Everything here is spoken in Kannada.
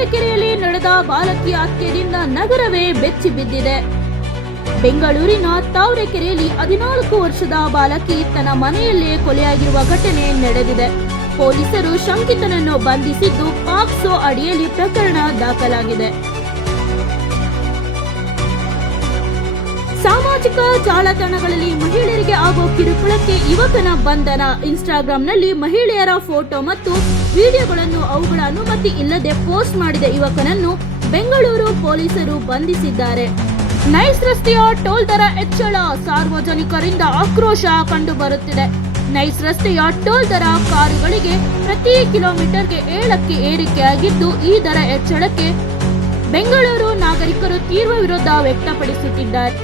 ತಾವರೆಕೆರೆಯಲ್ಲಿ ನಡೆದ ಬಾಲಕಿ ಹತ್ಯೆಯಿಂದ ನಗರವೇ ಬೆಚ್ಚಿ ಬಿದ್ದಿದೆ. ಬೆಂಗಳೂರಿನ ತಾವರೆಕೆರೆಯಲ್ಲಿ ಹದಿನಾಲ್ಕು ವರ್ಷದ ಬಾಲಕಿ ತನ್ನ ಮನೆಯಲ್ಲೇ ಕೊಲೆಯಾಗಿರುವ ಘಟನೆ ನಡೆದಿದೆ. ಪೊಲೀಸರು ಶಂಕಿತನನ್ನು ಬಂಧಿಸಿದ್ದು ಪಾಕ್ಸೋ ಅಡಿಯಲ್ಲಿ ಪ್ರಕರಣ ದಾಖಲಾಗಿದೆ. ಸಾಮಾಜಿಕ ಜಾಲತಾಣಗಳಲ್ಲಿ ಮಹಿಳೆಯರಿಗೆ ಆಗೋ ಕಿರುಕುಳಕ್ಕೆ ಯುವಕನ ಬಂಧನ. ಇನ್ಸ್ಟಾಗ್ರಾಂನಲ್ಲಿ ಮಹಿಳೆಯರ ಫೋಟೋ ಮತ್ತು ವಿಡಿಯೋಗಳನ್ನು ಅವುಗಳ ಅನುಮತಿ ಇಲ್ಲದೆ ಪೋಸ್ಟ್ ಮಾಡಿದ ಯುವಕನನ್ನು ಬೆಂಗಳೂರು ಪೊಲೀಸರು ಬಂಧಿಸಿದ್ದಾರೆ. ನೈಸ್ ರಸ್ತೆಯ ಟೋಲ್ ದರ ಹೆಚ್ಚಳ, ಸಾರ್ವಜನಿಕರಿಂದ ಆಕ್ರೋಶ ಕಂಡುಬರುತ್ತಿದೆ. ನೈಸ್ ರಸ್ತೆಯ ಟೋಲ್ ದರ ಕಾರುಗಳಿಗೆ ಪ್ರತಿ ಕಿಲೋಮೀಟರ್ಗೆ ಏಳಕ್ಕೆ ಏರಿಕೆಯಾಗಿದ್ದು, ಈ ದರ ಹೆಚ್ಚಳಕ್ಕೆ ಬೆಂಗಳೂರು ನಾಗರಿಕರು ತೀವ್ರ ವಿರೋಧ ವ್ಯಕ್ತಪಡಿಸುತ್ತಿದ್ದಾರೆ.